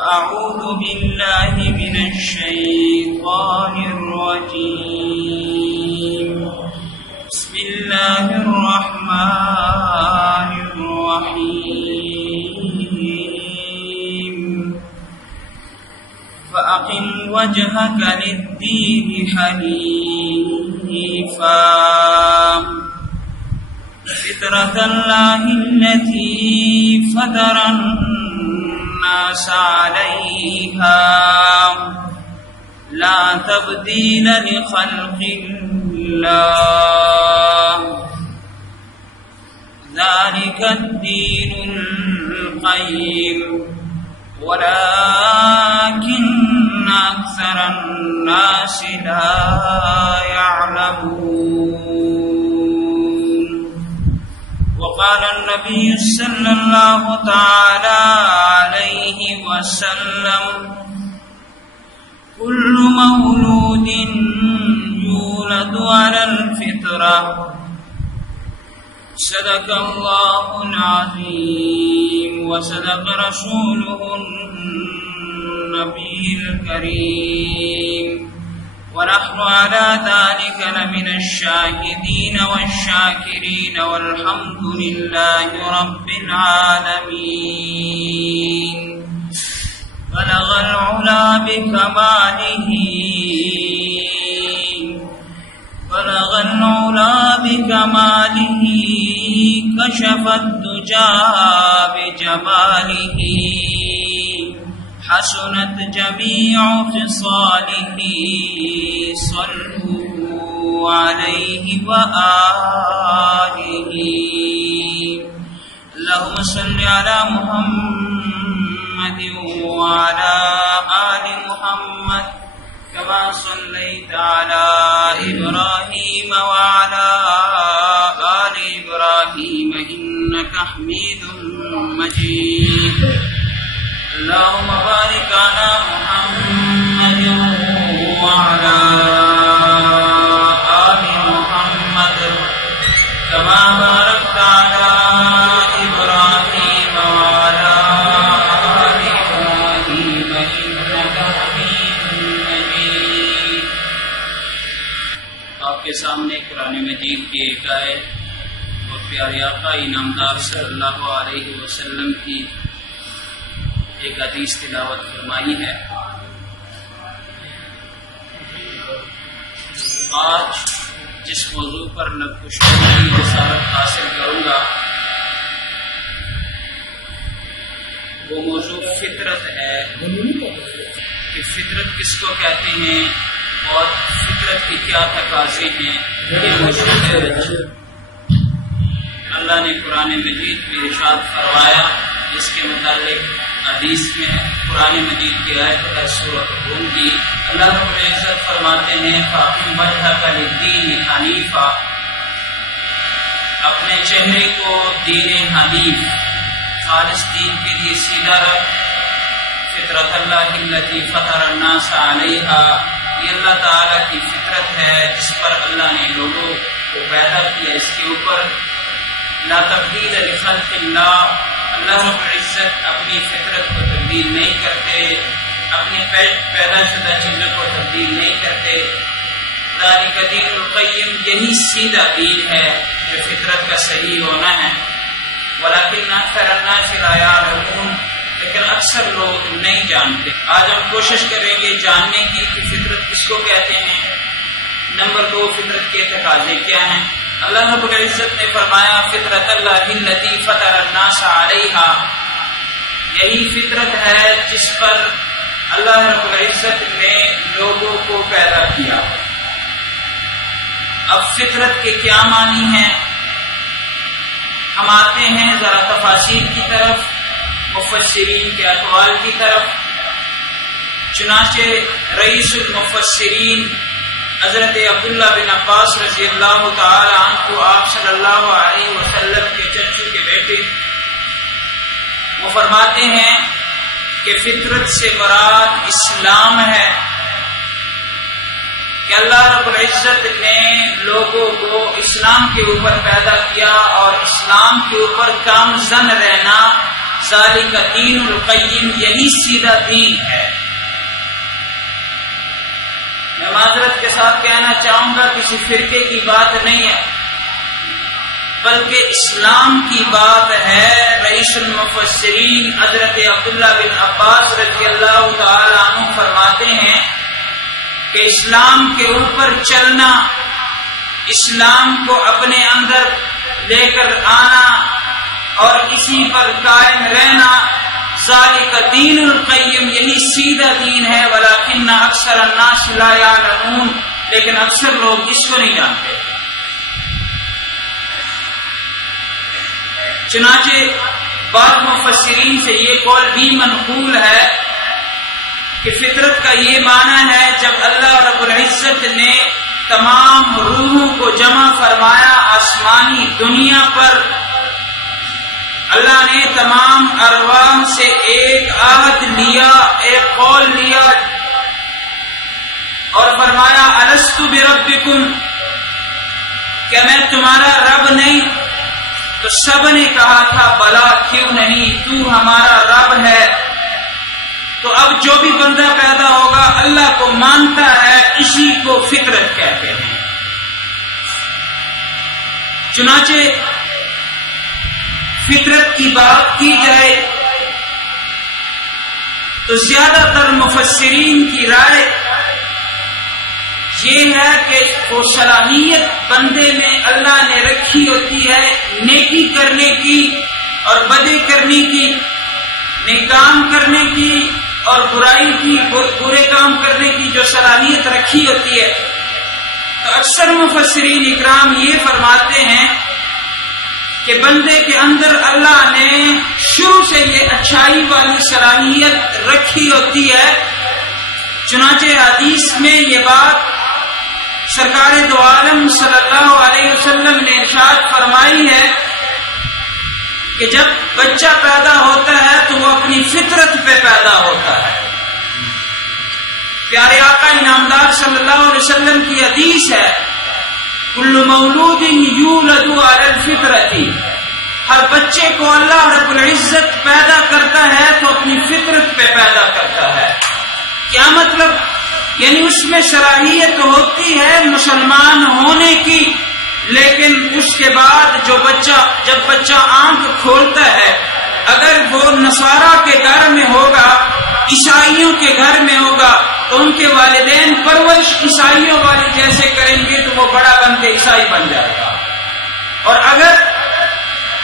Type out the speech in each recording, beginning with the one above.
فأعوذ بالله من الشيطان الرجيم. بسم الله الرحمن الرحيم. فأقم وجهك للدين حنيفا فطرة الله التي فطر الناس عليها لا تبديل لخلق الله ذلك الدين القيم ولكن أكثر الناس لا يعلمون. وقال النبي صلى الله تعالى عليه وسلم كل مولود يولد على الفطرة. صدق الله العظيم وصدق رسوله النبي الكريم ونحن على ذلك لمن الشاهدين والشاكرين والحمد لله رب العالمين. بلغ العلا بكماله بلغ العلا بكماله كشف الدجى بجماله حسنت جميع خصاله صلوا عليه وآله. اللهم صل على محمد وعلى آل محمد كما صليت على إبراهيم وعلى آل إبراهيم إنك حميد مجيد. اللهم بارك على محمد وعلى آل محمد كما باركت على إبراهيم وعلى آل إبراهيم إنك حميد مجيد. آپ کے سامنے قرآن مجید کی ایک آیت اور پیارے آقا انعامدار صلی اللہ علیہ وسلم کی ایک حدیث تلاوت فرمائی ہے. آج جس موضوع پر نقشبندی رسالت حاصل کروں گا وہ موضوع فطرت ہے کہ فطرت کس کو کہتے ہیں اور فطرت کی کیا تقاضے ہیں. یہ موضوع اللہ نے قرآن مجید میں ارشاد فرمایا. اس کے متعلق حدیث میں قرآن مجید کی آیت ہے سورۃ الروم کی. اللہ رب العزت فرماتے ہیں فَأَقِمْ وَجْهَكَ لِلدِّينِ حَنِيفًا، اپنے چہرے کو دین حنیف خالص دین کے لیے سیدھا رکھ. فطرت اللہ التي فطر الناس علیہا، یہ اللہ تعالیٰ کی فطرت ہے جس پر اللہ نے لوگوں کو پیدا کیا. اس کے اوپر لا تبدیل لخلق اللہ، اللہ رب العزت اپنی فطرت کو تبدیل نہیں کرتے، اپنی پیدا شدہ چیزوں کو تبدیل نہیں کرتے. ذالک دین القیم، یہی سیدھا دین ہے جو فطرت کا صحیح ہونا ہے. ولکن اکثر الناس لا یعلمون، لیکن اکثر لوگ نہیں جانتے. آج ہم کوشش کریں گے جاننے کی کہ فطرت کس کو کہتے ہیں. نمبر 2، فطرت کے تقاضے کیا ہیں. اللہ رب العزت نے فرمایا فطرت اللہ التي فطر الناس علیہا، یہی فطرت ہے جس پر اللہ رب العزت نے لوگوں کو پیدا کیا. اب فطرت کے کیا معنی ہیں؟ ہم آتے ہیں ذرا تفاسیر کی طرف، مفسرین کے اقوال کی طرف. چنانچہ رئیس المفسرین حضرت عبداللہ بن عباس رضی اللہ تعالی عنہ، آپ صلی اللہ علیہ وسلم کے چچو کے بیٹے، وہ فرماتے ہیں کہ فطرت سے مراد اسلام ہے کہ اللہ رب العزت نے لوگوں کو اسلام کے اوپر پیدا کیا اور اسلام کے اوپر گامزن رہنا ذالک دین القیم، یہی سیدھا دین ہے۔ میں معذرت کے ساتھ کہنا چاہوں گا کسی فرقے کی بات نہیں ہے، بلکہ اسلام کی بات ہے۔ رئیس المفسرین حضرت عبداللہ بن عباس رضی اللہ تعالی عنہ فرماتے ہیں کہ اسلام کے اوپر چلنا، اسلام کو اپنے اندر لے کر آنا اور اسی پر قائم رہنا، ذالک دین القیم، یہی سیدھا دین ہے، ولکن اکثر الناس لا یعلمون، لیکن اکثر لوگ اس کو نہیں جانتے۔ چنانچہ بعض مفسرین سے یہ قول بھی منقول ہے کہ فطرت کا یہ معنی ہے جب اللہ رب العزت نے تمام روحوں کو جمع فرمایا آسمانی دنیا پر، اللہ نے تمام ارواح سے ایک عہد لیا، ایک قول لیا اور فرمایا الست بربکم، کیا میں تمہارا رب نہیں؟ تو سب نے کہا تھا بلا، کیوں نہیں، تو ہمارا رب ہے۔ تو اب جو بھی بندہ پیدا ہوگا اللہ کو مانتا ہے، اسی کو فطرت کہتے ہیں۔ چنانچہ فطرت کی بات کی جائے تو زیادہ تر مفسرین کی رائے یہ ہے کہ وہ صلاحیت بندے میں اللہ نے رکھی ہوتی ہے نیکی کرنے کی اور بدی کرنے کی، نیک کام کرنے کی اور برائی کی، برے کام کرنے کی جو صلاحیت رکھی ہوتی ہے۔ تو اکثر مفسرین اکرام یہ فرماتے ہیں کہ بندے کے اندر اللہ نے شروع سے یہ اچھائی والی صلاحیت رکھی ہوتی ہے۔ چنانچہ حدیث میں یہ بات سرکار دو عالم صلی اللہ علیہ وسلم نے ارشاد فرمائی ہے کہ جب بچہ پیدا ہوتا ہے تو وہ اپنی فطرت پہ پیدا ہوتا ہے۔ پیارے آقا انعامدار صلی اللہ علیہ وسلم کی حدیث ہے کل مولود یولد علی الفطرۃ، ہر بچے کو اللہ رب العزت پیدا کرتا ہے تو اپنی فطرت پہ پیدا کرتا ہے۔ کیا مطلب؟ یعنی اس میں صلاحیت ہوتی ہے مسلمان ہونے کی، لیکن اس کے بعد جب بچہ آنکھ کھولتا ہے، اگر وہ نصارہ کے گھر میں ہوگا، عیسائیوں کے گھر میں ہوگا تو ان کے والدین پرورش عیسائیوں والی جیسے کریں گے تو وہ بڑا بن کے عیسائی بن جائے گا۔ اور اگر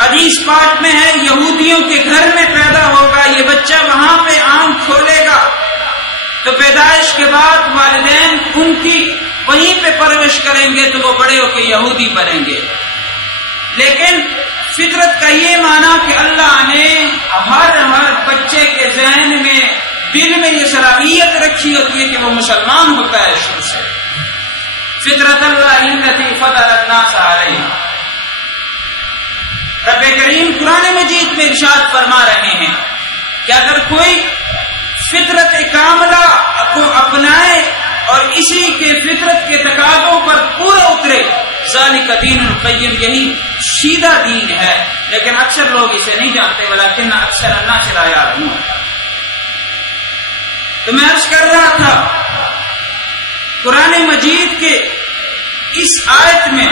حدیث پاک میں ہے یہودیوں کے گھر میں پیدا ہوگا، یہ بچہ وہاں پہ آنکھ کھولے گا تو پیدائش کے بعد والدین ان کی وہیں پہ پرورش کریں گے تو وہ بڑے ہو کے یہودی بنیں گے۔ لیکن فطرت کا یہ معنی کہ اللہ نے ہر بچے کے ذہن میں، دل میں یہ صلاحیت رکھی ہوتی ہے کہ وہ مسلمان ہوتا ہے شروع سے۔ فطرت اللہ التی فطر الناس علیہا، رب کریم قرآن مجید میں ارشاد فرما رہے ہیں کہ اگر کوئی فطرت کاملہ کو اپنائے اور اسی کے فطرت کے تقاضوں پر پورا اترے، ذالک دین القیم، یہی سیدھا دین ہے، لیکن اکثر لوگ اسے نہیں جانتے، ولکن اکثر الناس لا یعلمون۔ تو میں عرض کر رہا تھا قرآن مجید کے اس آیت میں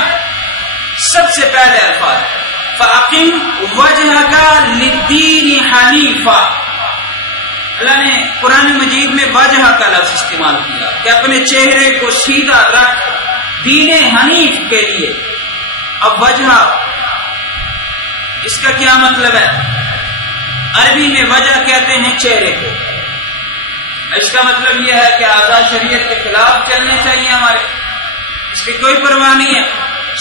سب سے پہلے الفاظ فَأَقِمْ وَجْهَكَ لِلدِّينِ حَنِيفًا، اللہ نے قرآن مجید میں وجہ کا لفظ استعمال کیا کہ اپنے چہرے کو سیدھا رکھ دین حنیف کے لیے۔ اب وجہ اس کا کیا مطلب ہے؟ عربی میں وجہ کہتے ہیں چہرے کو۔ اس کا مطلب یہ ہے کہ اعضاء شریعت کے خلاف چلنے چاہیے ہمارے، اس کی کوئی پرواہ نہیں ہے،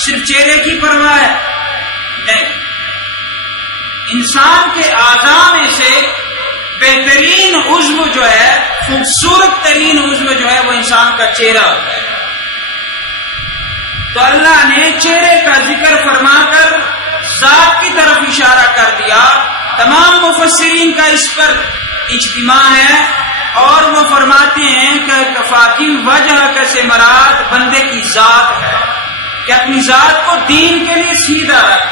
صرف چہرے کی پرواہ ہے؟ نہیں، انسان کے اعضاء میں سے بہترین عضو جو ہے، خوبصورت ترین عضو جو ہے وہ انسان کا چہرہ ہوتا ہے۔ تو اللہ نے چہرے کا ذکر فرما کر ذات کی طرف اشارہ کر دیا۔ تمام مفسرین کا اس پر اجتماع ہے اور وہ فرماتے ہیں کہ کفاکی وجہ سے مراد بندے کی ذات ہے کہ اپنی ذات کو دین کے لیے سیدھا رکھ،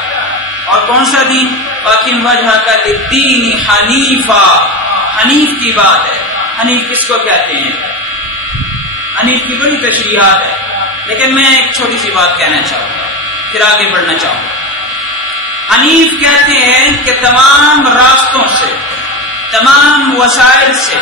اور کون سا دین؟ وَأَقِمْ وَجْهَكَ لِلدِّينِ حَنِيفًا، حنیف کی بات ہے۔ حنیف کس کو کہتے ہیں؟ حنیف کی بڑی تشریحات ہے، لیکن میں ایک چھوٹی سی بات کہنا چاہوں گا، پھر آگے بڑھنا چاہوں گا۔ حنیف کہتے ہیں کہ تمام راستوں سے، تمام وسائل سے،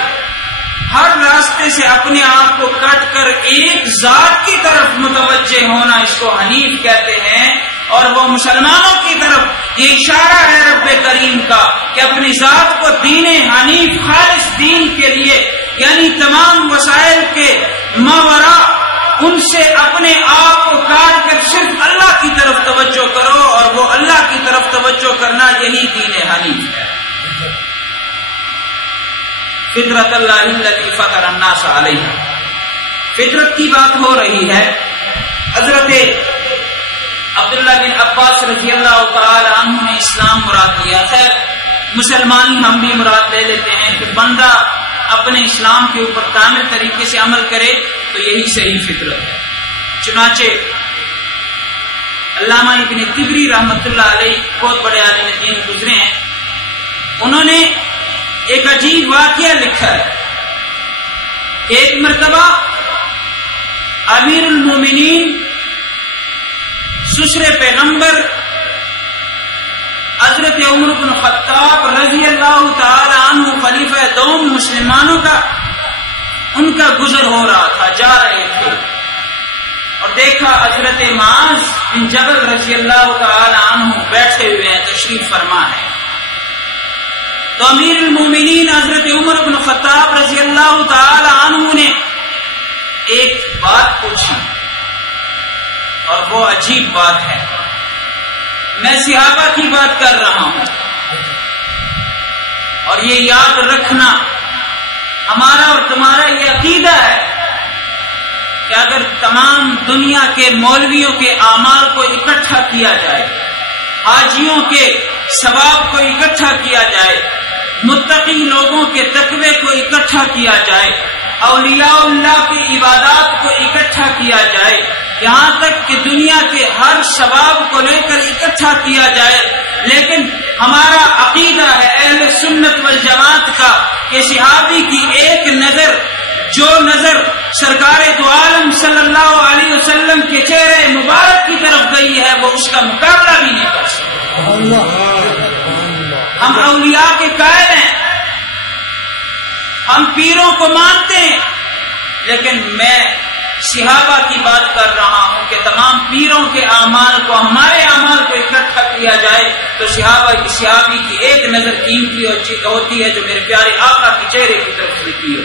ہر راستے سے اپنے آپ کو کٹ کر ایک ذات کی طرف متوجہ ہونا، اس کو حنیف کہتے ہیں۔ اور وہ مسلمانوں کی طرف یہ اشارہ ہے رب کریم کا کہ اپنی ذات کو دین حنیف خالص دین کے لیے، یعنی تمام وسائل کے ماورا ان سے اپنے آپ کو کاٹ کر صرف اللہ کی طرف توجہ کرو، اور وہ اللہ کی طرف توجہ کرنا یہی دین حنیف ہے۔ فطرت اللہ التی فطر الناس علیہا، فطرت کی بات ہو رہی ہے۔ حضرت عبداللہ بن عباس رضی اللہ تعالی عنہ نے اسلام مراد لیا، خیر مسلمانی ہم بھی مراد لے لیتے ہیں کہ بندہ اپنے اسلام کے اوپر کامل طریقے سے عمل کرے تو یہی صحیح فطرت ہے۔ چنانچہ علامہ ابن طبری رحمۃ اللہ علیہ بہت بڑے عالم دین گزرے ہیں، انہوں نے ایک عجیب واقعہ لکھا ہے کہ ایک مرتبہ امیر المومنین سسر پیغمبر حضرت عمر بن خطاب رضی اللہ تعالی عنہ خلیفہ دوم مسلمانوں کا، ان کا گزر ہو رہا تھا، جا رہے تھے، اور دیکھا حضرت معاذ بن جبل رضی اللہ تعالی عنہ بیٹھے ہوئے ہیں، تشریف فرما ہے۔ تو امیر المومنین حضرت عمر بن خطاب رضی اللہ تعالی عنہ نے ایک بات پوچھی، اور وہ عجیب بات ہے، میں صحابہ کی بات کر رہا ہوں، اور یہ یاد رکھنا ہمارا اور تمہارا یہ عقیدہ ہے کہ اگر تمام دنیا کے مولویوں کے اعمال کو اکٹھا کیا جائے، حاجیوں کے ثواب کو اکٹھا کیا جائے، متقی لوگوں کے تقوی کو اکٹھا کیا جائے، اولیاء اللہ کی عبادات کو اکٹھا کیا جائے، یہاں تک کہ دنیا کے ہر ثواب کو لے کر اکٹھا کیا جائے، لیکن ہمارا عقیدہ ہے اہل سنت والجماعت کا کہ صحابی کی ایک نظر، جو نظر سرکار دو عالم صلی اللہ علیہ وسلم کے چہرے مبارک کی طرف گئی ہے، وہ اس کا مقابلہ بھی نہیں کر سکتے۔ ہم اولیاء کے قائل ہیں، ہم پیروں کو مانتے ہیں، لیکن میں صحابہ کی بات کر رہا ہوں کہ تمام پیروں کے اعمال کو، ہمارے اعمال کو اکٹھا کیا جائے تو صحابی کی ایک نظر قیمتی ہوتی ہے جو میرے پیارے آقا کے چہرے کی طرف دکھتی ہے۔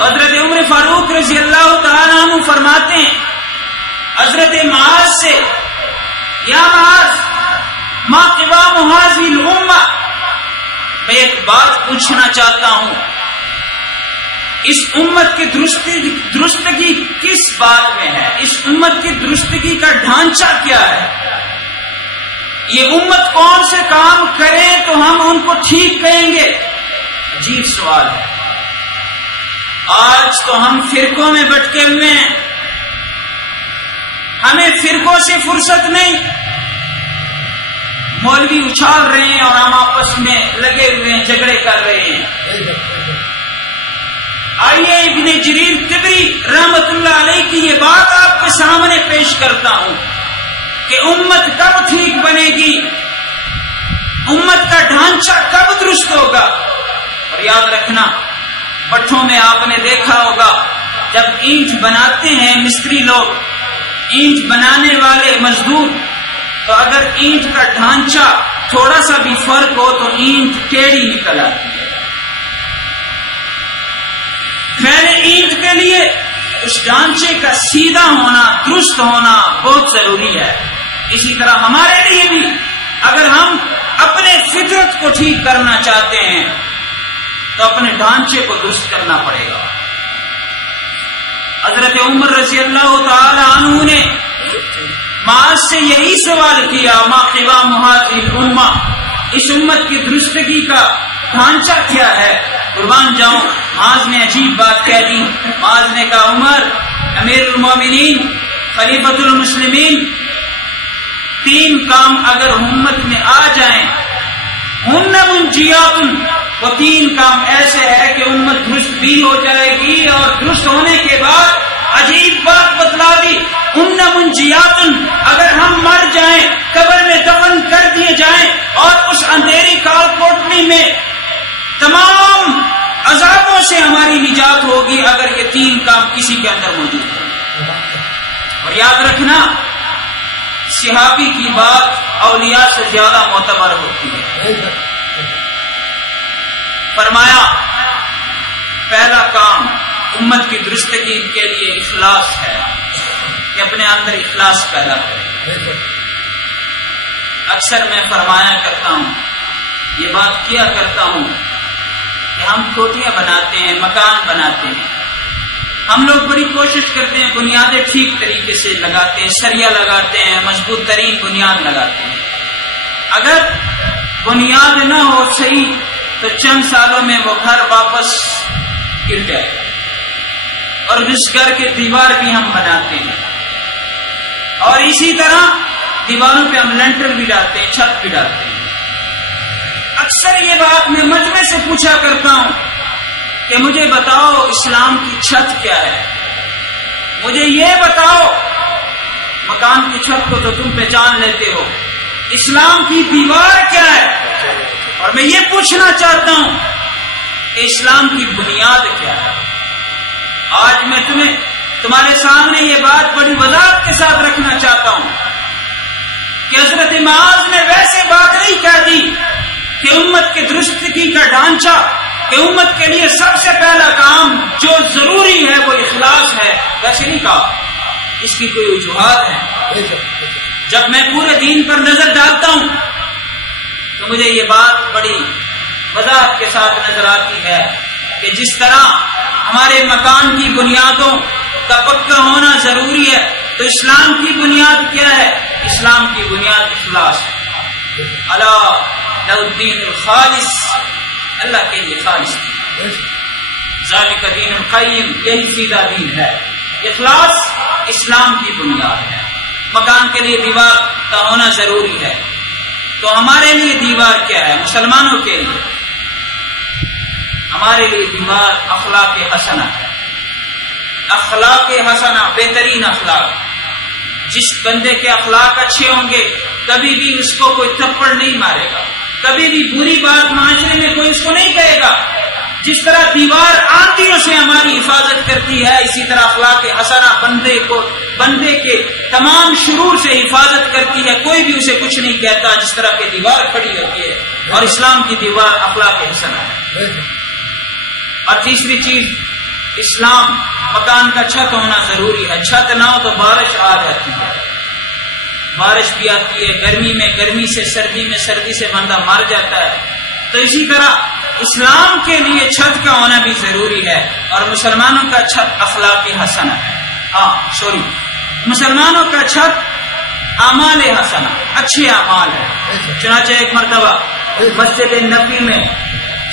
حضرت عمر فاروق رضی اللہ تعالیٰ عنہ فرماتے ہیں حضرت معاذ سے، یا معاذ ما قوام هذه الامہ، میں ایک بات پوچھنا چاہتا ہوں، اس امت کی درستگی کس بات میں ہے؟ اس امت کی درستگی کا ڈھانچہ کیا ہے؟ یہ امت کون سے کام کرے تو ہم ان کو ٹھیک کہیں گے؟ عجیب سوال ہے۔ آج تو ہم فرقوں میں بٹکے ہوئے ہیں، ہمیں فرقوں سے فرصت نہیں، مولوی اچھال رہے ہیں اور ہم آپس میں لگے ہوئے ہیں، جھگڑے کر رہے ہیں۔ آئیے ابن جریر طبری رحمت اللہ علیہ کی یہ بات آپ کے سامنے پیش کرتا ہوں کہ امت کب ٹھیک بنے گی، امت کا ڈھانچہ کب درست ہوگا۔ اور یاد رکھنا، بٹھوں میں آپ نے دیکھا ہوگا جب اینٹ بناتے ہیں مستری لوگ، اینٹ بنانے والے مزدور، تو اگر اینٹ کا ڈھانچہ تھوڑا سا بھی فرق ہو تو اینٹ ٹیڑھی نکل آتی ہے۔ میں نے اینٹ کے لیے اس ڈھانچے کا سیدھا ہونا، درست ہونا بہت ضروری ہے۔ اسی طرح ہمارے لیے بھی اگر ہم اپنے فطرت کو ٹھیک کرنا چاہتے ہیں تو اپنے ڈھانچے کو درست کرنا پڑے گا۔ حضرت عمر رضی اللہ تعالی عنہ نے معاذ سے یہی سوال کیا، ما قوام هذه الامہ، اس امت کی درستگی کا ڈھانچہ کیا ہے؟ قربان جاؤں، معاذ نے عجیب بات کہہ دی۔ معاذ نے کہا، عمر امیر المومنین خلیفۃ المسلمین، تین کام اگر امت میں آ جائیں، ہن منجیات، وہ تین کام ایسے ہے کہ امت درست بھی ہو جائے گی، اور درست ہونے کے بعد عجیب بات بتلا دی، ہن منجیات، اگر ہم مر جائیں، قبر میں دفن کر دیے جائیں، اور اس اندھیری کال کوٹڑی میں تمام عذابوں سے ہماری نجات ہوگی اگر یہ تین کام کسی کے اندر موجود ہے۔ اور یاد رکھنا، صحابی کی بات اولیاء سے زیادہ معتبر ہوتی ہے۔ فرمایا پہلا کام امت کی درستگی کے لیے اخلاص ہے کہ اپنے اندر اخلاص پیدا کرے۔ اکثر میں فرمایا کرتا ہوں، یہ بات کیا کرتا ہوں کہ ہم کوٹیاں بناتے ہیں، مکان بناتے ہیں، ہم لوگ بڑی کوشش کرتے ہیں، بنیادیں ٹھیک طریقے سے لگاتے ہیں، سریا لگاتے ہیں، مضبوط ترین بنیاد لگاتے ہیں۔ اگر بنیاد نہ ہو صحیح تو چند سالوں میں وہ گھر واپس گر جائے، اور اس گھر کے دیوار بھی ہم بناتے ہیں، اور اسی طرح دیواروں پہ ہم لینٹر بھی ڈالتے ہیں، چھت بھی ڈالتے ہیں۔ اکثر یہ بات میں مجمع سے پوچھا کرتا ہوں کہ مجھے بتاؤ اسلام کی چھت کیا ہے، مجھے یہ بتاؤ، مکان کی چھت کو تو تم پہچان لیتے ہو، اسلام کی دیوار کیا ہے؟ اور میں یہ پوچھنا چاہتا ہوں کہ اسلام کی بنیاد کیا ہے؟ آج میں تمہارے سامنے یہ بات بڑی وضاحت کے ساتھ رکھنا چاہتا ہوں کہ حضرت معاذ نے ویسے بات نہیں کہہ دی کہ امت کے درستگی کا ڈھانچہ، کہ امت کے لیے سب سے پہلا کام جو ضروری ہے وہ اخلاص ہے، ویسے نہیں کہا، اس کی کوئی وجوہات ہے۔ جب میں پورے دین پر نظر ڈالتا ہوں تو مجھے یہ بات بڑی وضاحت کے ساتھ نظر آتی ہے کہ جس طرح ہمارے مکان کی بنیادوں کا پکا ہونا ضروری ہے، تو اسلام کی بنیاد کیا ہے؟ اسلام کی بنیاد اخلاص ہے۔ اللہ الدین الخالص، اللہ کے لیے خالص دین، ذالک دین القیم، یہی سیدھا دین ہے۔ اخلاص اسلام کی بنیاد ہے۔ مکان کے لیے دیوار کا ہونا ضروری ہے، تو ہمارے لیے دیوار کیا ہے؟ مسلمانوں کے لیے ہمارے لیے دیوار اخلاق حسنہ ہے۔ اخلاق حسنہ، بہترین اخلاق۔ جس بندے کے اخلاق اچھے ہوں گے کبھی بھی اس کو کوئی تھپڑ نہیں مارے گا، کبھی بھی بری بات معاشرے میں کوئی اس کو نہیں کہے گا۔ جس طرح دیوار آندھیوں سے ہماری حفاظت کرتی ہے، اسی طرح اخلاق حسنہ بندے کے تمام شرور سے حفاظت کرتی ہے، کوئی بھی اسے کچھ نہیں کہتا، جس طرح کی دیوار کھڑی ہوتی ہے۔ اور اسلام کی دیوار اخلاق حسنہ ہے۔ اور تیسری چیز، اسلام مکان کا چھت ہونا ضروری ہے۔ چھت نہ ہو تو بارش آ جاتی ہے، بارش بھی آتی ہے، گرمی میں گرمی سے، سردی میں سردی سے بندہ مر جاتا ہے۔ تو اسی طرح اسلام کے لیے چھت کا ہونا بھی ضروری ہے، اور مسلمانوں کا چھت اخلاق حسنہ ہے۔ مسلمانوں کا چھت اعمال حسنہ، اچھے اعمال ہے۔ چنانچہ ایک مرتبہ مسجد نبوی میں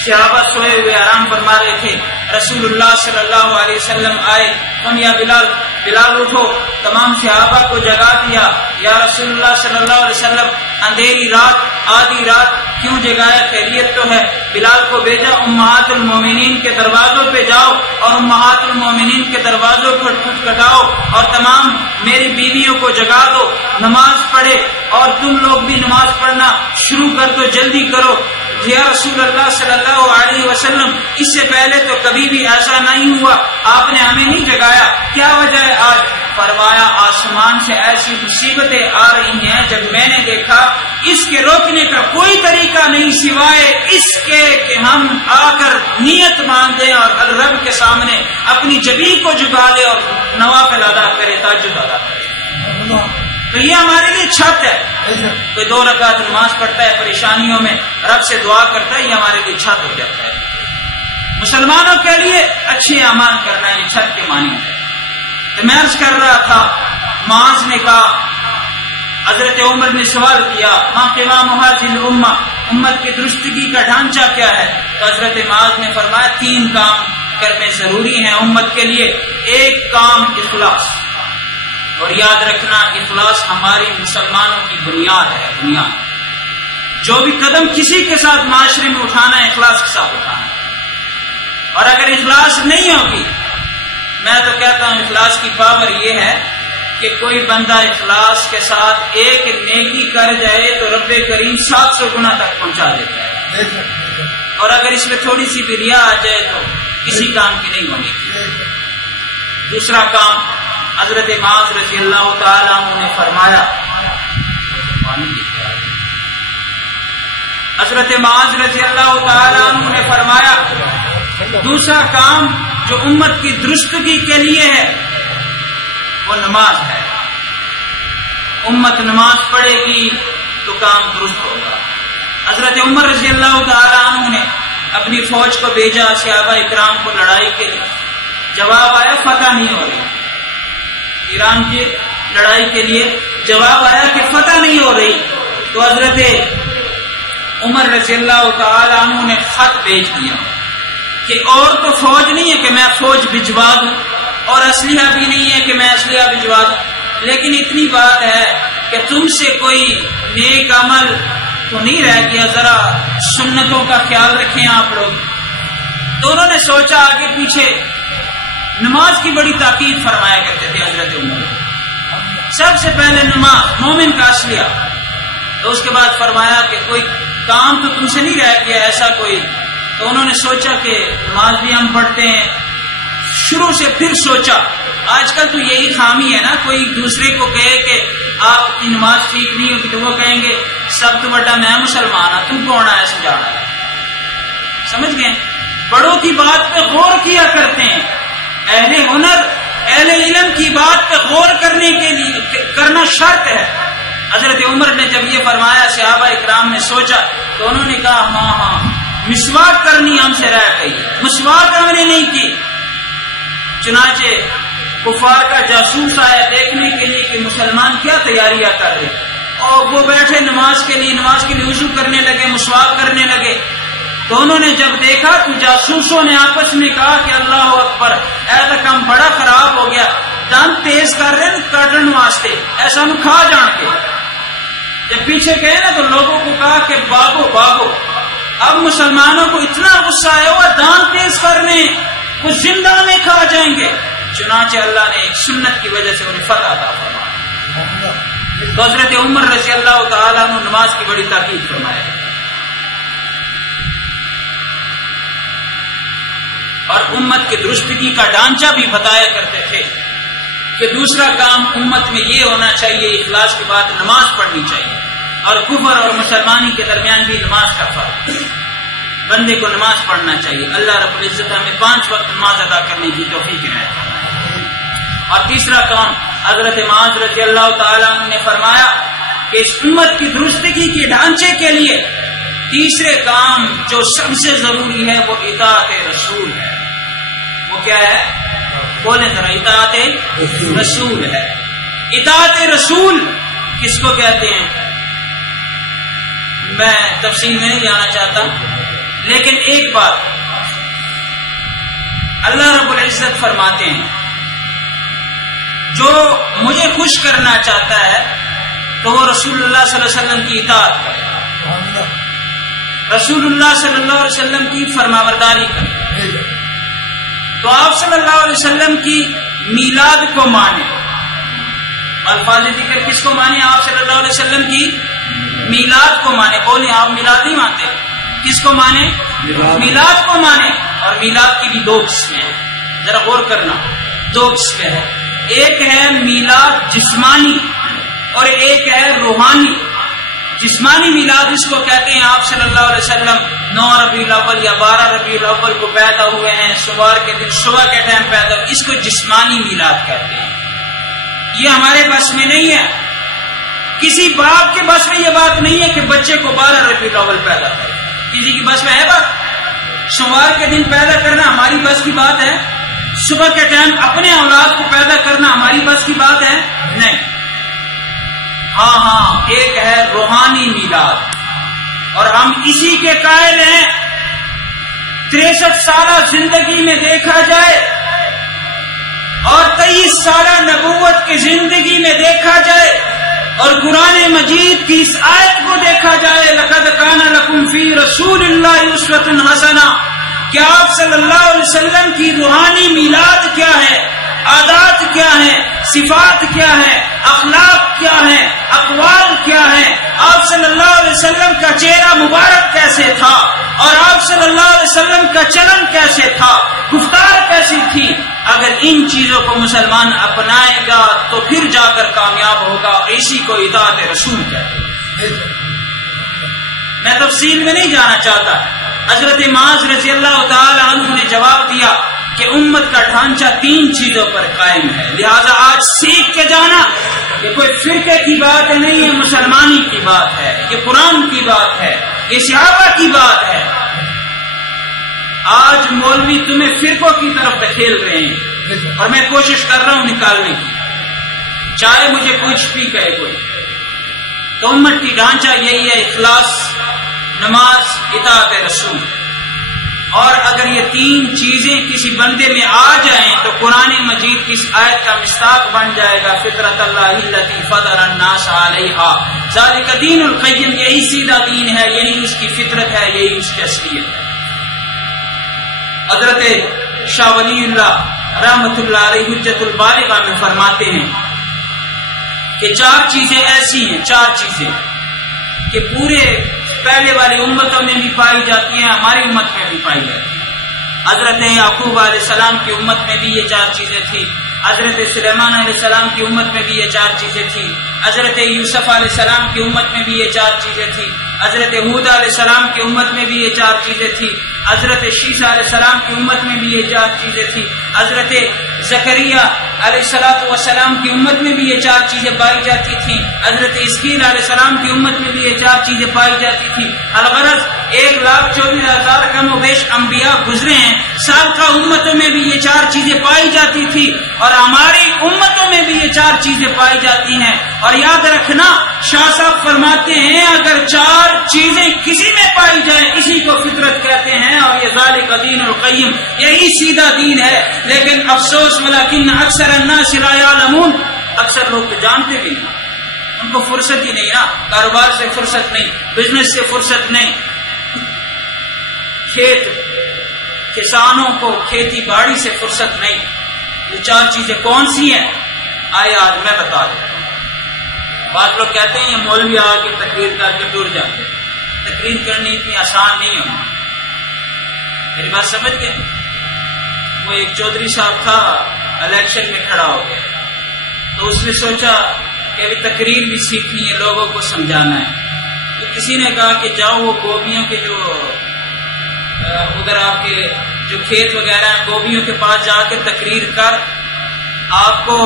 صحابہ سوئے ہوئے آرام فرما رہے تھے، رسول اللہ صلی اللہ علیہ وسلم آئے، تم یا بلال اٹھو، تمام صحابہ کو جگا دیا۔ یا رسول اللہ صلی اللہ علیہ وسلم، اندھیری رات، آدھی رات کیوں جگایا؟ خیریت تو ہے۔ بلال کو بھیجا، امہات المومنین کے دروازوں پہ جاؤ اور امہات المومنین کے دروازوں پر کھٹکھٹاؤ اور تمام میری بیویوں کو جگا دو، نماز پڑھے، اور تم لوگ بھی نماز پڑھنا شروع کر دو، جلدی کرو۔ یا رسول اللہ صلی اللہ علیہ وسلم، اس سے پہلے تو کبھی بھی ایسا نہیں ہوا، آپ نے ہمیں نہیں جگایا، کیا وجہ ہے آج؟ فرمایا آسمان سے ایسی مصیبتیں آ رہی ہیں، جب میں نے دیکھا اس کے روکنے کا کوئی طریقہ نہیں سوائے اس کے کہ ہم آ کر نیت باندھیں اور رب کے سامنے اپنی جبی کو جھکا لے اور نوافل ادا کرے، تہجد ادا کرے۔ تو یہ ہمارے لیے چھت ہے۔ کوئی 2 رکعت نماز پڑھتا ہے پریشانیوں میں، رب سے دعا کرتا ہے، یہ ہمارے لیے چھت ہو جاتا ہے۔ مسلمانوں کے لیے اچھے اعمال کرنا یہ چھت کے معنی ہے۔ تو میں عرض کر رہا تھا، معاذ نے کہا، حضرت عمر نے سوال کیا، ما قوام هذه الامہ، امت کی درستگی کا ڈھانچہ کیا ہے؟ تو حضرت معاذ نے فرمایا 3 کام کرنے ضروری ہیں امت کے لیے۔ ایک کام اخلاص، اور یاد رکھنا اخلاص ہماری مسلمانوں کی بنیاد ہے، بنیاد۔ جو بھی قدم کسی کے ساتھ معاشرے میں اٹھانا ہے اخلاص کے ساتھ اٹھانا ہے، اور اگر اخلاص نہیں ہوگی، میں تو کہتا ہوں اخلاص کی پاور یہ ہے کہ کوئی بندہ اخلاص کے ساتھ ایک نیکی کر جائے تو رب کریم 700 گنا تک پہنچا دیتا ہے، اور اگر اس میں تھوڑی سی بھی ریا آ جائے تو کسی کام کی نہیں ہونے کی۔ دوسرا کام حضرت معاذ رضی اللہ تعالیٰ عنہ نے فرمایا، حضرت معاذ رضی اللہ تعالیٰ عنہ نے فرمایا دوسرا کام جو امت کی درستگی کے لیے ہے وہ نماز ہے۔ امت نماز پڑھے گی تو کام درست ہوگا۔ حضرت عمر رضی اللہ تعالیٰ عنہ نے اپنی فوج کو بھیجا صحابہ اکرام کو لڑائی کے لیے، جواب آیا فتح نہیں ہو رہی، ایران کی لڑائی کے لیے جواب آیا کہ فتح نہیں ہو رہی، تو حضرت عمر رضی اللہ تعالیٰ عنہ نے خط بھیج دیا کہ اور تو فوج نہیں ہے کہ میں فوج بھجوا دوں، اور اسلحہ بھی نہیں ہے کہ میں اسلحہ بھجوا دوں، لیکن اتنی بات ہے کہ تم سے کوئی نیک عمل تو نہیں رہ گیا، ذرا سنتوں کا خیال رکھیں آپ لوگ۔ تو انہوں نے سوچا آگے پیچھے، نماز کی بڑی تاکید فرمایا کرتے تھے حضرت عمر، سب سے پہلے نماز مومن کا اسلحہ، تو اس کے بعد فرمایا کہ کوئی کام تو تم سے نہیں رہ گیا ایسا کوئی، تو انہوں نے سوچا کہ نماز بھی ہم پڑھتے ہیں، شروع سے پھر سوچا، آج کل تو یہی خامی ہے نا، کوئی دوسرے کو کہے کہ آپ کی نماز ٹھیک نہیں ہوگی تو وہ کہیں گے سب تو بڑا میں مسلمان ہوں، تم کون ہے سمجھانا ہے، سمجھ گئے؟ بڑوں کی بات پہ غور کیا کرتے ہیں، اہل ہنر اہل علم کی بات پہ غور کرنے کے لیے کرنا شرط ہے۔ حضرت عمر نے جب یہ فرمایا صحابہ اکرام نے سوچا تو انہوں نے کہا ہاں مسواک کرنی ہم سے رہ گئی، مسواک ہم نے نہیں کی۔ چنانچہ کفار کا جاسوس آیا دیکھنے کے لیے کہ مسلمان کیا تیاریاں کر رہے، اور وہ بیٹھے نماز کے لیے وضو کرنے لگے، مسواک کرنے لگے، تو انہوں نے جب دیکھا تو جاسوسوں نے آپس میں کہا کہ اللہ اکبر، ایسا کام بڑا خراب ہو گیا، دانت تیز کر رہے ہیں کاٹن واسطے، ایسا ہم کھا جان کے۔ جب پیچھے گئے نا تو لوگوں کو کہا کہ بھاگو بھاگو، اب مسلمانوں کو اتنا غصہ آیا ہوا دانت تیز کرنے، وہ زندہ میں کھا جائیں گے۔ چنانچہ اللہ نے ایک سنت کی وجہ سے انہیں فتح عطا فرمایا۔ تو حضرت عمر رضی اللہ تعالیٰ عنہ نماز کی بڑی تاکید فرمایا، اور امت کی درستگی کا ڈھانچہ بھی بتایا کرتے تھے کہ دوسرا کام امت میں یہ ہونا چاہیے، اخلاص کے بعد نماز پڑھنی چاہیے، اور کفر اور مسلمانی کے درمیان بھی نماز کا فرق، بندے کو نماز پڑھنا چاہیے۔ اللہ رب العزت ہمیں 5 وقت نماز ادا کرنے کی توفیق عنایت فرمائے۔ اور تیسرا کام حضرت معاذ رضی اللہ تعالیٰ عنہ نے فرمایا کہ اس امت کی درستگی کے ڈھانچے کے لیے تیسرے کام جو سب سے ضروری ہے وہ اطاعت رسول ہے۔ وہ کیا ہے؟ بولیں ذرا، اطاعت رسول ہے۔ اطاعت رسول کس کو کہتے ہیں میں تفصیل میں نہیں جانا چاہتا، لیکن ایک بات اللہ رب العزت فرماتے ہیں جو مجھے خوش کرنا چاہتا ہے تو وہ رسول اللہ صلی اللہ علیہ وسلم کی اطاعت کرے، رسول اللہ صلی اللہ علیہ وسلم کی فرمانبرداری کرے، تو آپ صلی اللہ علیہ وسلم کی میلاد کو مانے۔ الفاظ ذکر کس کو مانے؟ آپ صلی اللہ علیہ وسلم کی میلاد کو مانے۔ بولیں آپ میلاد نہیں مانتے، کس کو مانے؟ میلاد کو مانے۔ اور میلاد کی بھی 2 قسمیں ہیں، ذرا غور کرنا، 2 قسمیں ہیں، ایک ہے میلاد جسمانی اور ایک ہے روحانی۔ جسمانی میلاد اس کو کہتے ہیں آپ صلی اللہ علیہ وسلم 9 ربیع الاول یا 12 ربیع الاول کو پیدا ہوئے ہیں، سوار کے دن صبح کے ٹائم پیدا ہوئے، اس کو جسمانی میلاد کہتے ہیں۔ یہ ہمارے بس میں نہیں ہے، کسی باپ کے بس میں یہ بات نہیں ہے کہ بچے کو 12 ربیع الاول پیدا کرے، کسی کی بس میں ہے بات؟ سوار کے دن پیدا کرنا ہماری بس کی بات ہے؟ صبح کے ٹائم اپنے اولاد کو پیدا کرنا ہماری بس کی بات ہے؟ نہیں۔ ہاں ایک ہے روحانی میلاد، اور ہم اسی کے قائل ہیں۔ 63 سالہ زندگی میں دیکھا جائے اور 23 سالہ نبوت کی زندگی میں دیکھا جائے اور قرآن مجید کی اس آیت کو دیکھا جائے، لقد کان لکم فی رسول اللہ اسوۃ حسنہ، کہ آپ صلی اللہ علیہ وسلم کی روحانی میلاد کیا ہے، عادات کیا ہیں، صفات کیا ہے، اخلاق کیا ہے، اقوال کیا ہے، آپ صلی اللہ علیہ وسلم کا چہرہ مبارک کیسے تھا، اور آپ صلی اللہ علیہ وسلم کا چلن کیسے تھا، گفتار کیسی تھی۔ اگر ان چیزوں کو مسلمان اپنائے گا تو پھر جا کر کامیاب ہوگا، اور اسی کو اطاعت رسول کہتے ہیں۔ میں تفصیل میں نہیں جانا چاہتا۔ حضرت معاذ رضی اللہ تعالی عنہ نے جواب دیا کہ امت کا ڈھانچہ 3 چیزوں پر قائم ہے، لہذا آج سیکھ کے جانا یہ کوئی فرقے کی بات نہیں ہے، مسلمانی کی بات ہے، یہ قرآن کی بات ہے، یہ صحابہ کی بات ہے۔ آج مولوی تمہیں فرقوں کی طرف دھکیل رہے ہیں اور میں کوشش کر رہا ہوں نکالنے کی، چاہے مجھے کچھ بھی کہے کوئی۔ تو امت کی ڈھانچہ یہی ہے، اخلاص، نماز، اطاعت رسول۔ اور اگر یہ 3 چیزیں کسی بندے میں آ جائیں تو قرآن مجید کی اس آیت کا مصداق بن جائے گا، فطرت اللہ التی فطر الناس علیہا ذالک دین القیم، یہی سیدھا دین ہے، یہی اس کی فطرت ہے، یہی اس کی اصلیت ہے۔ حضرت شاہ ولی اللہ رحمت اللہ علیہ حجت البالغہ میں فرماتے ہیں کہ 4 چیزیں ایسی ہیں، 4 چیزیں کہ پورے پہلے والی امتوں میں بھی پائی جاتی ہیں، ہماری امت میں بھی پائی جاتی ہیں۔ حضرت یعقوب علیہ السلام کی امت میں بھی یہ 4 چیزیں تھی، حضرت سلیمان علیہ السلام کی امت میں بھی یہ 4 چیزیں تھی، حضرت یوسف علیہ السلام کی امت میں بھی یہ 4 چیزیں تھی، حضرت ہود علیہ السلام کی امت میں بھی یہ 4 چیزیں تھی، حضرت شیسا علیہ السلام کی امت میں بھی یہ 4 چیزیں تھی، حضرت زکریا علیہ السلام کی امت میں بھی یہ 4 چیزیں پائی جاتی تھیں، حضرت اسکیل علیہ السلام کی امت میں بھی یہ 4 چیزیں پائی جاتی تھی۔ الغرض 1,24,000 کم و بیش انبیاء گزرے ہیں، سابقہ امتوں میں بھی یہ 4 چیزیں پائی جاتی تھی اور ہماری امتوں میں بھی یہ 4 چیزیں پائی جاتی ہیں۔ اور یاد رکھنا، شاہ صاحب فرماتے ہیں اگر 4 چیزیں کسی میں پائی جائیں اسی کو فطرت کہتے ہیں، اور یہ ذالک دین القیم، یہی سیدھا دین ہے۔ لیکن افسوس ولکن اکثر الناس لا یعلمون، اکثر لوگ تو جانتے بھی نہیں، ان کو فرصت ہی نہیں نا، کاروبار سے فرصت نہیں، بزنس سے فرصت نہیں، کسانوں کو کھیتی باڑی سے فرصت نہیں۔ یہ 4 چیزیں کون سی ہیں؟ آئے آج میں بتا دوں۔ بعض لوگ کہتے ہیں یہ مولوی آ کے تقریر کر کے ٹر جاتے ہیں، تقریر کرنی اتنی آسان نہیں ہوتی، میری بات سمجھ گئے؟ وہ ایک چودھری صاحب تھا، الیکشن میں کھڑا ہو گیا، تو اس نے سوچا کہ ابھی تقریر بھی سیکھنی ہے، لوگوں کو سمجھانا ہے، تو کسی نے کہا کہ جاؤ وہ گوبھیوں کے جو ادھر آپ کے جو کھیت وغیرہ ہیں، گوبھیوں کے پاس جا کے تقریر کر، آپ کو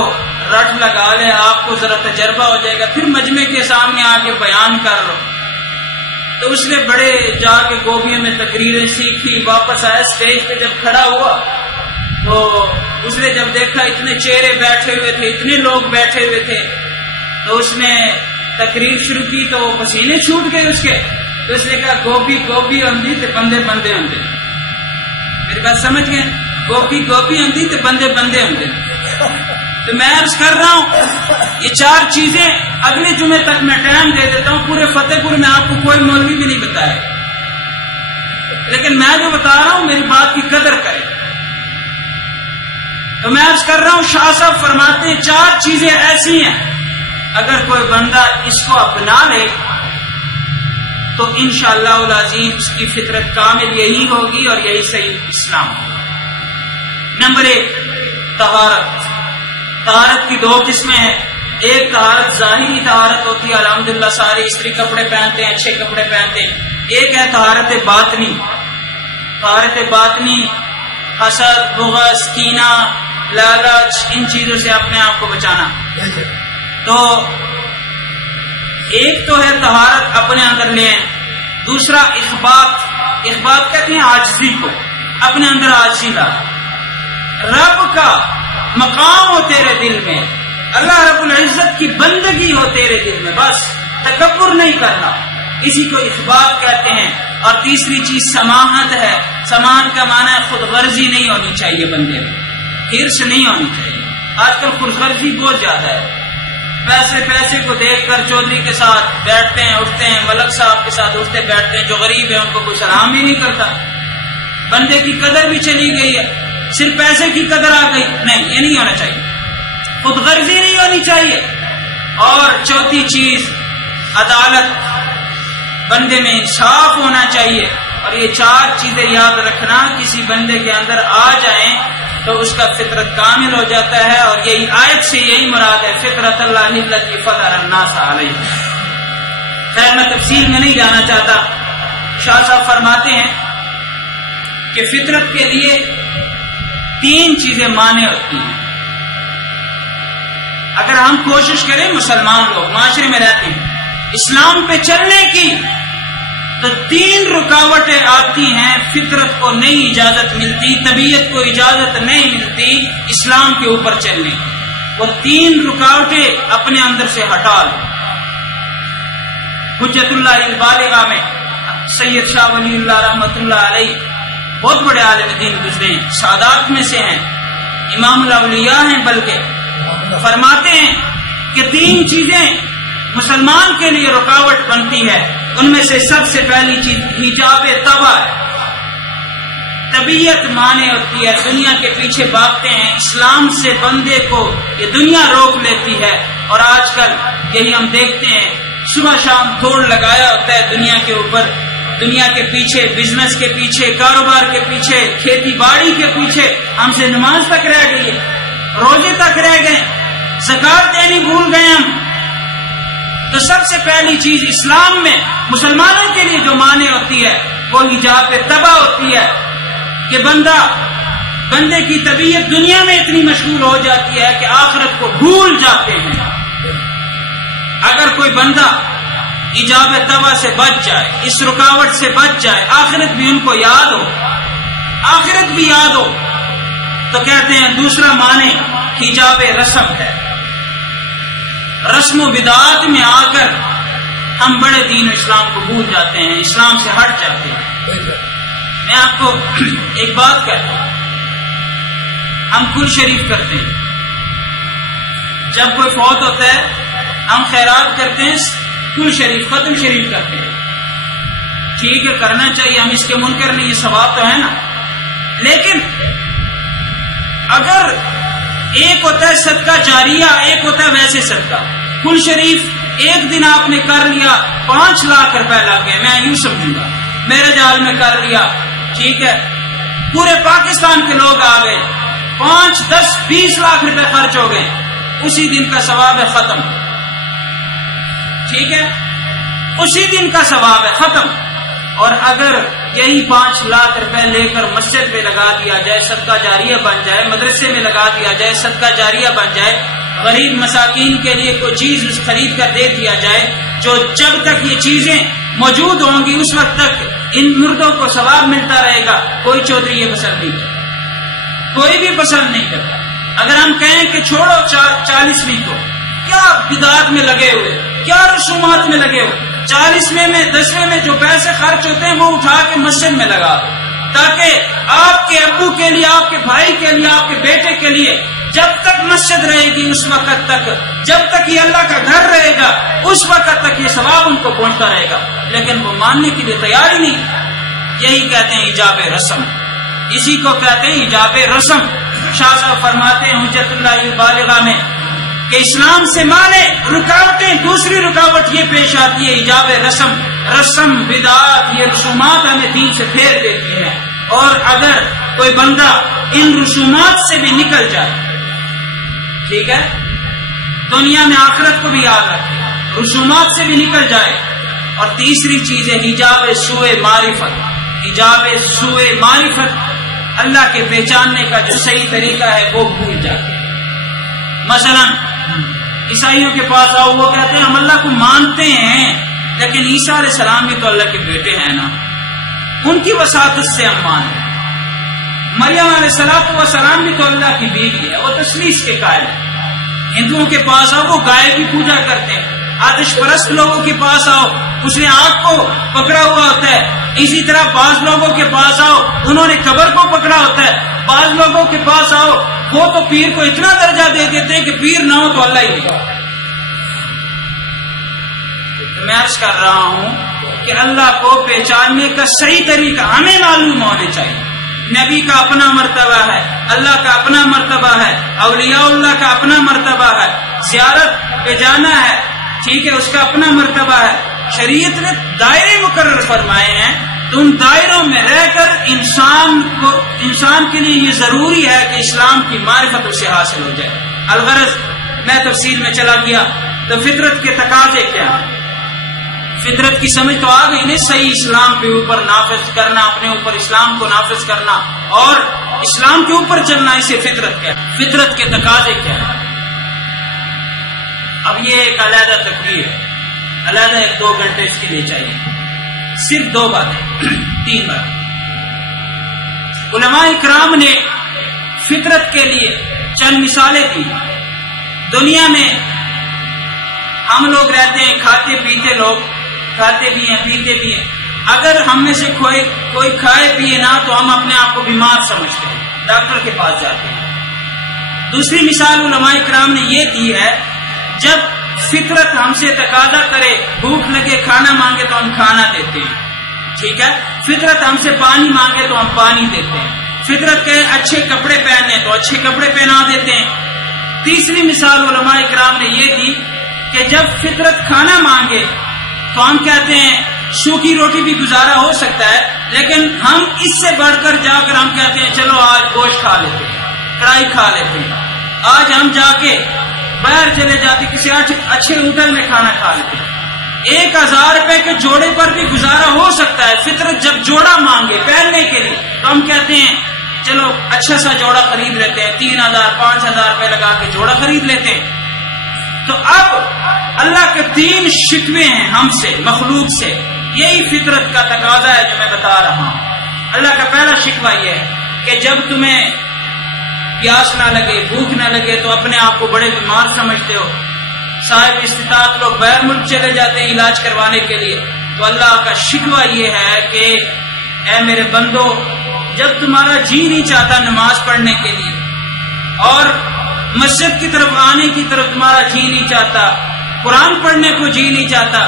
رٹ لگا لے، آپ کو ذرا تجربہ ہو جائے گا، پھر مجمع کے سامنے آ کے بیان کر لو۔ تو اس نے بڑے جا کے گوبھیوں میں تقریریں سیکھی، واپس آیا، اسٹیج پہ جب کھڑا ہوا تو اس نے جب دیکھا اتنے چہرے بیٹھے ہوئے تھے، اتنے لوگ بیٹھے ہوئے تھے، تو اس نے تقریر شروع کی تو وہ پسینے چھوٹ گئے اس کے، تو اس نے کہا گوبھی گوبھی اندھی تے بندے بندے اندھے۔ میری بات سمجھ گئے؟ گوبھی گوبھی اندھی تے بندے بندے اندھے۔ تو میں عرض کر رہا ہوں یہ 4 چیزیں اگلے جمعے تک میں ٹائم دے دیتا ہوں، پورے فتح پور میں آپ کو کوئی مولوی بھی نہیں بتائے، لیکن میں جو بتا رہا ہوں میری بات کی قدر کرے۔ تو میں عرض کر رہا ہوں شاہ صاحب فرماتے ہیں 4 چیزیں ایسی ہیں اگر کوئی بندہ اس کو اپنا لے تو انشاءاللہ العظیم اس کی فطرت کامل یہی ہوگی اور یہی صحیح اسلام ہوگا۔ نمبر 1 طہارت۔ طہارت کی 2 قسمیں ہیں، ایک طہارت ظاہری طہارت ہوتی ہے، الحمدللہ سارے استری کپڑے پہنتے ہیں، اچھے کپڑے پہنتے ہیں، ایک ہے طہارت باطنی۔ طہارت باطنی حسد، بغض، کینہ، لالچ، ان چیزوں سے اپنے آپ کو بچانا۔ تو ایک تو ہے طہارت اپنے اندر لے، دوسرا اخبات۔ اخبات کہتے ہیں عاجزی کو، اپنے اندر عاجزی لا، رب کا مقام ہو تیرے دل میں، اللہ رب العزت کی بندگی ہو تیرے دل میں، بس تکبر نہیں کرنا، اسی کو اخبات کہتے ہیں۔ اور تیسری چیز سماحت ہے۔ سماحت کا معنی ہے خود غرضی نہیں ہونی چاہیے، بندے میں حرص نہیں ہونی چاہیے۔ آج کل خودغرضی بہت زیادہ ہے. پیسے کو دیکھ کر چودھری کے ساتھ بیٹھتے ہیں اٹھتے ہیں، ملک صاحب کے ساتھ اٹھتے بیٹھتے ہیں، جو غریب ہے ان کو کوئی سلام ہی نہیں کرتا. بندے کی قدر بھی چلی گئی ہے، صرف پیسے کی قدر آ گئی. نہیں، یہ نہیں ہونا چاہیے، خود غرضی نہیں ہونی چاہیے. اور چوتھی چیز عدالت، بندے میں انصاف ہونا چاہیے. اور یہ 4 چیزیں یاد رکھنا، کسی بندے کے اندر آ جائیں تو اس کا فطرت کامل ہو جاتا ہے. اور یہی آیت سے یہی مراد ہے، فطرت اللہ التی فطر الناس علیہ. خیر میں تفصیل میں نہیں جانا چاہتا. شاہ صاحب فرماتے ہیں کہ فطرت کے لیے 3 چیزیں مانع ہوتی ہیں. اگر ہم کوشش کریں، مسلمان لوگ معاشرے میں رہتے ہیں، اسلام پہ چلنے کی، تو 3 رکاوٹیں آتی ہیں. فطرت کو نہیں اجازت ملتی، طبیعت کو اجازت نہیں ملتی اسلام کے اوپر چلنے کی. وہ 3 رکاوٹیں اپنے اندر سے ہٹا لو. حجت اللہ البالغہ میں سید شاہ ولی اللہ رحمۃ اللہ علیہ بہت بڑے عالم دین گزرے ہیں، سادات میں سے ہیں، امام الاولیاء ہیں. بلکہ فرماتے ہیں کہ 3 چیزیں مسلمان کے لیے رکاوٹ بنتی ہے. ان میں سے سب سے پہلی چیز حجاب طبع ہے. طبیعت مانے ہوتی ہے، دنیا کے پیچھے بھاگتے ہیں، اسلام سے بندے کو یہ دنیا روک لیتی ہے. اور آج کل یہی ہم دیکھتے ہیں، صبح شام دوڑ لگایا ہوتا ہے دنیا کے اوپر، دنیا کے پیچھے، بزنس کے پیچھے، کاروبار کے پیچھے، کھیتی باڑی کے پیچھے. ہم سے نماز تک رہ گئی ہے، روزے تک رہ گئے، زکات دینی بھول گئے ہم. تو سب سے پہلی چیز اسلام میں مسلمانوں کے لیے جو مانے ہوتی ہے وہ حجاب طبع ہوتی ہے کہ بندے کی طبیعت دنیا میں اتنی مشغول ہو جاتی ہے کہ آخرت کو بھول جاتے ہیں. اگر کوئی بندہ حجاب طبع سے بچ جائے، اس رکاوٹ سے بچ جائے، آخرت بھی ان کو یاد ہو، آخرت بھی یاد ہو، تو کہتے ہیں دوسرا معنی حجاب رسم ہے. رسم و بدعات میں آ کر ہم بڑے دین و اسلام کو بھول جاتے ہیں، اسلام سے ہٹ جاتے ہیں. میں آپ کو ایک بات کہتا ہوں، ہم کل شریف کرتے ہیں. جب کوئی فوت ہوتا ہے ہم خیرات کرتے ہیں، کل شریف، ختم شریف کرتے ہیں. ٹھیک ہے، کرنا چاہیے، ہم اس کے منکر نہیں، یہ ثواب تو ہے نا. لیکن اگر ایک ہوتا ہے صدقہ جاریہ، ایک ہوتا ہے ویسے صدقہ. کل شریف ایک دن آپ نے کر لیا، 5 لاکھ روپے لگ گئے، میں یوں سمجھوں گا، میرے جال میں کر لیا، ٹھیک ہے، پورے پاکستان کے لوگ آ گئے، 5، 10، 20 لاکھ روپے خرچ ہو گئے، اسی دن کا ثواب ہے ختم. ٹھیک ہے، اسی دن کا ثواب ہے ختم. اور اگر یہی 5 لاکھ روپے لے کر مسجد میں لگا دیا جائے، صدقہ جاریہ بن جائے، مدرسے میں لگا دیا جائے، صدقہ جاریہ بن جائے، غریب مساکین کے لیے کوئی چیز خرید کر دے دیا جائے، جو جب تک یہ چیزیں موجود ہوں گی اس وقت تک ان مردوں کو ثواب ملتا رہے گا. کوئی چودھری یہ پسند نہیں کرتا، کوئی بھی پسند نہیں کرتا. اگر ہم کہیں کہ چھوڑو 40ویں کو، کیا بدعات میں لگے ہوئے، کیا رسومات میں لگے ہوئے، 40ویں میں 10ویں میں جو پیسے خرچ ہوتے ہیں وہ اٹھا کے مسجد میں لگا دو، تاکہ آپ کے ابو کے لیے، آپ کے بھائی کے لیے، آپ کے بیٹے کے لیے جب تک مسجد رہے گی اس وقت تک، جب تک یہ اللہ کا گھر رہے گا اس وقت تک یہ ثواب ان کو پہنچتا رہے گا. لیکن وہ ماننے کے لیے تیار ہی نہیں. یہی کہتے ہیں حجاب رسم، اسی کو کہتے ہیں حجاب رسم. شاہ صاحب فرماتے ہیں حجت اللہ البالغہ میں کہ اسلام سے مانے رکاوٹیں، دوسری رکاوٹ یہ پیش آتی ہے حجاب رسم. رسم بدعات، یہ رسومات ہمیں دین سے پھیر دیتی ہیں. اور اگر کوئی بندہ ان رسومات سے بھی نکل جائے، ٹھیک ہے، دنیا میں آخرت کو بھی یاد رکھے، رسومات سے بھی نکل جائے. اور تیسری چیز ہے حجاب سوء معرفت. حجاب سوء معرفت، اللہ کے پہچاننے کا جو صحیح طریقہ ہے وہ بھول جاتے ہیں. مثلا عیسائیوں کے پاس آؤ، وہ کہتے ہیں ہم اللہ کو مانتے ہیں لیکن عیسیٰ علیہ السلام بھی تو اللہ کے بیٹے ہیں نا، ان کی وساطت سے ہم مانتے ہیں. مریم علیہ السلام بھی تو اللہ کی بیوی ہے، وہ تثلیث کے قائل ہے. ہندوؤں کے پاس آؤ، وہ گائے کی پوجا کرتے ہیں. آتش پرست لوگوں کے پاس آؤ، اس نے آگ کو پکڑا ہوا ہوتا ہے. اسی طرح بعض لوگوں کے پاس آؤ، انہوں نے قبر کو پکڑا ہوتا ہے. بعض لوگوں کے پاس آؤ، وہ تو پیر کو اتنا درجہ دے دیتے ہیں کہ پیر نہ ہو تو اللہ ہی نہیں. میں عرض کر رہا ہوں کہ اللہ کو پہچاننے کا صحیح طریقہ ہمیں معلوم ہونے چاہیے. نبی کا اپنا مرتبہ ہے، اللہ کا اپنا مرتبہ ہے، اولیاء اللہ کا اپنا مرتبہ ہے، زیارت پہ جانا ہے، ٹھیک ہے، اس کا اپنا مرتبہ ہے. شریعت نے دائرے مقرر فرمائے ہیں، تو ان دائروں میں رہ کر انسان کے لیے یہ ضروری ہے کہ اسلام کی معرفت اسے حاصل ہو جائے. الغرض میں تفصیل میں چلا گیا تو فطرت کے تقاضے کیا ہیں؟ فطرت کی سمجھ تو آ گئی نہیں، صحیح اسلام کے اوپر نافذ کرنا، اپنے اوپر اسلام کو نافذ کرنا اور اسلام کے اوپر چلنا، اسے فطرت کیا ہے. فطرت کے تقاضے کیا ہیں؟ اب یہ ایک علیحدہ تقریر ہے، علیحدہ 1-2 گھنٹے اس کے لیے چاہیے. صرف 2 باتیں 3 باتیں. علماء کرام نے فطرت کے لیے چند مثالیں دی. دنیا میں ہم لوگ رہتے ہیں، کھاتے پیتے لوگ، کھاتے بھی ہیں پیتے بھی ہیں. اگر ہم میں سے کوئی کھائے پیے نہ تو ہم اپنے آپ کو بیمار سمجھتے ہیں، ڈاکٹر کے پاس جاتے ہیں. دوسری مثال علماء کرام نے یہ دی ہے، جب فطرت ہم سے تقاضا کرے، بھوک لگے کھانا مانگے تو ہم کھانا دیتے ہیں، ٹھیک ہے. فطرت ہم سے پانی مانگے تو ہم پانی دیتے ہیں. فطرت کہے اچھے کپڑے پہنے تو اچھے کپڑے پہنا دیتے ہیں. تیسری مثال علماء کرام نے یہ دی کہ جب فطرت کھانا مانگے تو ہم کہتے ہیں سوکھی روٹی بھی گزارا ہو سکتا ہے، لیکن ہم اس سے بڑھ کر جا کر ہم کہتے ہیں چلو آج گوشت کھا لیتے ہیں، کڑھائی کھا لیتے ہیں. آج ہم جا کے باہر چلے جاتے کسی اچھے ہوٹل میں کھانا کھا لیتے ہیں. 1000 روپے کے جوڑے پر بھی گزارا ہو سکتا ہے. فطرت جب جوڑا مانگے پہننے کے لیے تو ہم کہتے ہیں چلو اچھا سا جوڑا خرید لیتے ہیں، 3000-5000 روپے لگا کے جوڑا خرید لیتے ہیں. تو اب اللہ کے 3 شکوے ہیں ہم سے، مخلوق سے. یہی فطرت کا تقاضا ہے جو میں بتا رہا ہوں. اللہ کا پہلا شکوہ یہ ہے کہ جب تمہیں پیاس نہ لگے، بھوک نہ لگے تو اپنے آپ کو بڑے بیمار سمجھتے ہو. صاحب استطاعت لوگ باہر ملک چلے جاتے ہیں علاج کروانے کے لیے. تو اللہ کا شکوہ یہ ہے کہ اے میرے بندو، جب تمہارا جی نہیں چاہتا نماز پڑھنے کے لیے اور مسجد کی طرف آنے کی طرف تمہارا جی نہیں چاہتا، قرآن پڑھنے کو جی نہیں چاہتا،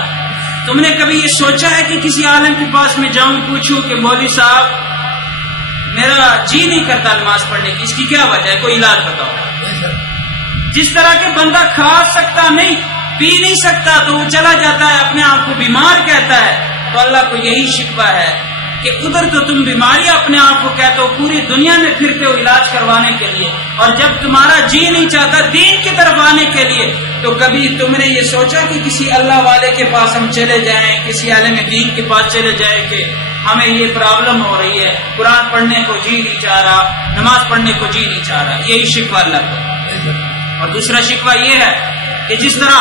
تم نے کبھی یہ سوچا ہے کہ کسی عالم کے پاس میں جاؤں پوچھوں کہ مولوی صاحب میرا جی نہیں کرتا نماز پڑھنے کی، اس کی کیا وجہ ہے، کوئی علاج بتاؤ. جس طرح کے بندہ کھا سکتا نہیں، پی نہیں سکتا تو وہ چلا جاتا ہے اپنے آپ کو بیمار کہتا ہے. تو اللہ کو یہی شکوہ ہے کہ ادھر تو تم بیماری اپنے آپ کو کہتے ہو، پوری دنیا میں پھرتے ہو علاج کروانے کے لیے، اور جب تمہارا جی نہیں چاہتا دین کی طرف آنے کے لیے تو کبھی تم نے یہ سوچا کہ کسی اللہ والے کے پاس ہم چلے جائیں، کسی عالم دین کے پاس چلے جائیں کہ ہمیں یہ پرابلم ہو رہی ہے، قرآن پڑھنے کو جی نہیں چاہ رہا، نماز پڑھنے کو جی نہیں چاہ رہا. یہی شکوہ اللہ کا. اور دوسرا شکوہ یہ ہے کہ جس طرح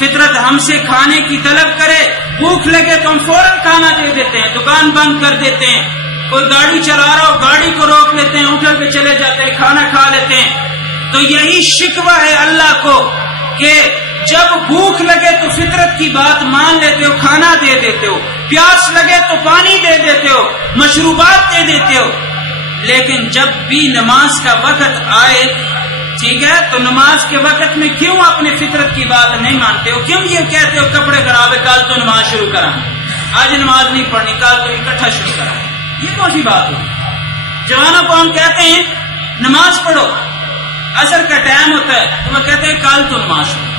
فطرت ہم سے کھانے کی طلب کرے، بھوک لگے تو ہم فوراً کھانا دے دیتے ہیں، دکان بند کر دیتے ہیں. کوئی گاڑی چلا رہا ہو گاڑی کو روک لیتے ہیں، ہوٹل پہ چلے جاتے ہیں، کھانا کھا لیتے ہیں. تو یہی شکوہ ہے اللہ کو کہ جب بھوک لگے تو فطرت کی بات مان لیتے ہو، کھانا دے دیتے ہو، پیاس لگے تو پانی دے دیتے ہو، مشروبات دے دیتے ہو، لیکن جب بھی نماز کا وقت آئے، ٹھیک ہے، تو نماز کے وقت میں کیوں اپنے فطرت کی بات نہیں مانتے ہو؟ کیوں یہ کہتے ہو کپڑے خراب ہے کل تو نماز شروع کرا، آج نماز نہیں پڑھنی کل تو اکٹھا شروع کرا؟ یہ کون سی بات ہوئی؟ جوانوں کو ہم کہتے ہیں نماز پڑھو، عصر کا ٹائم ہوتا ہے تو وہ کہتے ہیں کل تو نماز شروع.